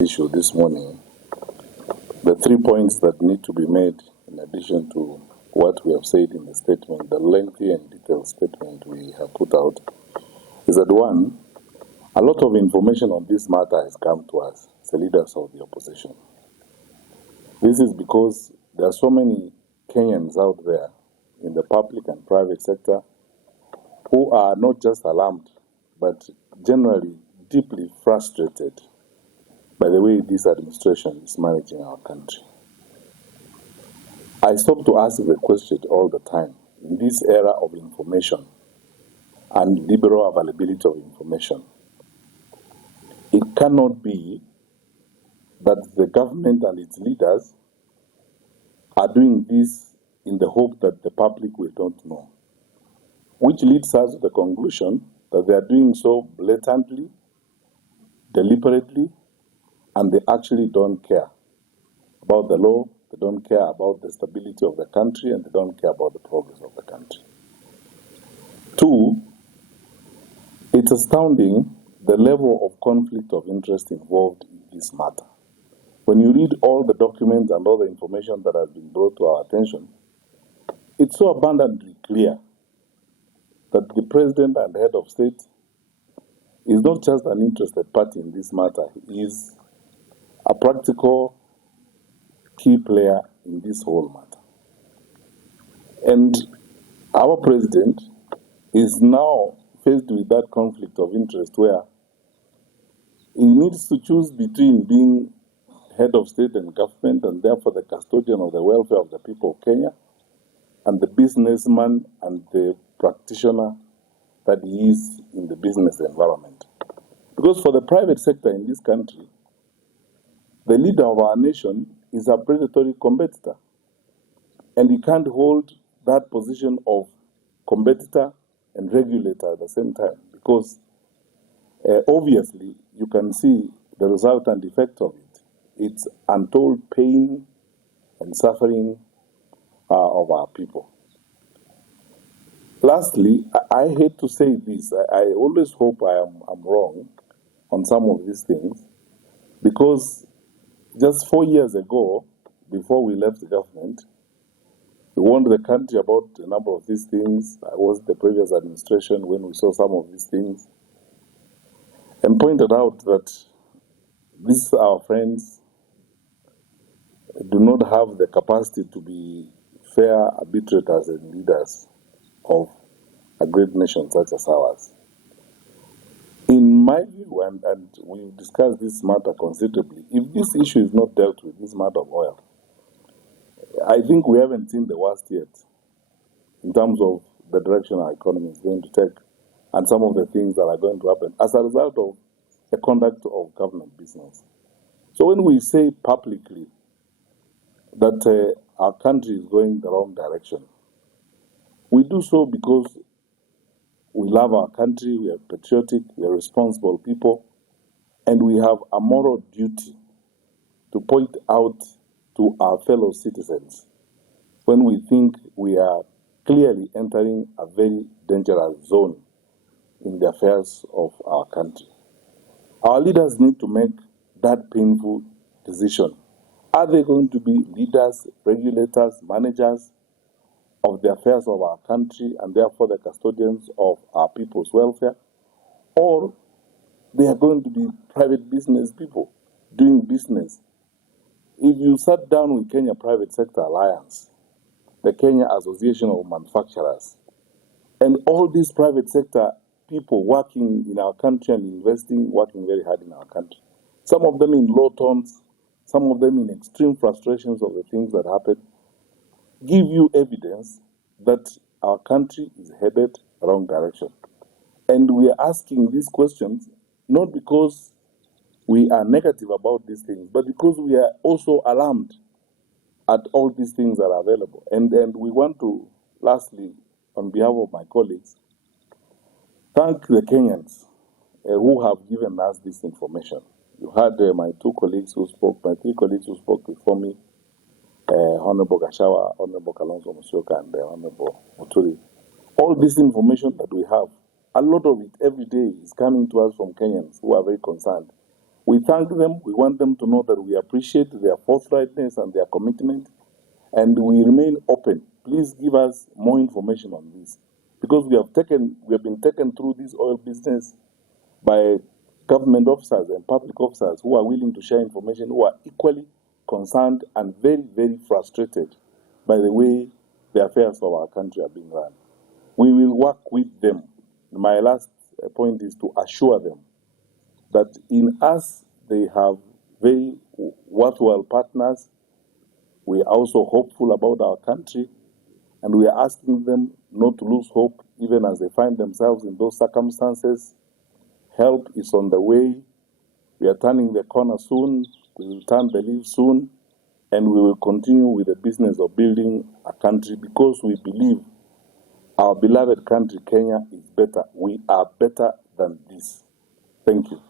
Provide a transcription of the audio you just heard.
issue this morning, the 3 points that need to be made in addition to what we have said in the statement, the lengthy and detailed statement we have put out, is that one, a lot of information on this matter has come to us, the leaders of the opposition. This is because there are so many Kenyans out there in the public and private sector who are not just alarmed, but generally deeply frustrated by the way this administration is managing our country. I stop to ask the question all the time. In this era of information and liberal availability of information, it cannot be that the government and its leaders are doing this in the hope that the public will not know, which leads us to the conclusion that they are doing so blatantly, deliberately, and they actually don't care about the law, they don't care about the stability of the country, and they don't care about the progress of the country. Two, it's astounding the level of conflict of interest involved in this matter. When you read all the documents and all the information that has been brought to our attention, it's so abundantly clear that the president and head of state is not just an interested party in this matter, he is a practical key player in this whole matter. And our president is now faced with that conflict of interest where he needs to choose between being head of state and government and therefore the custodian of the welfare of the people of Kenya and the businessman and the practitioner that he is in the business environment. Because for the private sector in this country, the leader of our nation is a predatory competitor. And he can't hold that position of competitor and regulator at the same time because obviously you can see the resultant effect of it. It's untold pain and suffering of our people. Lastly, I hate to say this. I always hope I'm wrong on some of these things because just 4 years ago, before we left the government, we warned the country about a number of these things. I was the previous administration when we saw some of these things and pointed out that these our friends do not have the capacity to be fair arbitrators and leaders of a great nation such as ours. In my view, and we've discussed this matter considerably, if this issue is not dealt with, this matter of oil, I think we haven't seen the worst yet in terms of the direction our economy is going to take and some of the things that are going to happen as a result of the conduct of government business. So when we say publicly that our country is going the wrong direction, we do so because we love our country, we are patriotic, we are responsible people, and we have a moral duty to point out to our fellow citizens when we think we are clearly entering a very dangerous zone in the affairs of our country. Our leaders need to make that painful decision. Are they going to be leaders, regulators, managers of the affairs of our country and therefore the custodians of our people's welfare? Or they are going to be private business people doing business? If you sat down with Kenya Private Sector Alliance, the Kenya Association of Manufacturers, and all these private sector people working in our country and investing, working very hard in our country, some of them in low tones, some of them in extreme frustrations of the things that happen, give you evidence that our country is headed the wrong direction. And we are asking these questions not because we are negative about these things, but because we are also alarmed at all these things that are available. And we want to, lastly, on behalf of my colleagues, thank the Kenyans who have given us this information. You had my three colleagues who spoke before me, Honorable Gashawa, Honorable Kalonzo Musyoka, and Honorable Muturi. All this information that we have, a lot of it every day is coming to us from Kenyans who are very concerned We thank them. We want them to know that we appreciate their forthrightness and their commitment, and we remain open. Please give us more information on this, because we have been taken through this oil business by government officers and public officers who are willing to share information, who are equally concerned and very, very frustrated by the way the affairs of our country are being run. We will work with them. My last point is to assure them that in us they have very worthwhile partners. We are also hopeful about our country, and we are asking them not to lose hope even as they find themselves in those circumstances. Help is on the way. We are turning the corner soon. We will turn the leaf soon, and we will continue with the business of building a country, because we believe our beloved country, Kenya, is better. We are better than this. Thank you.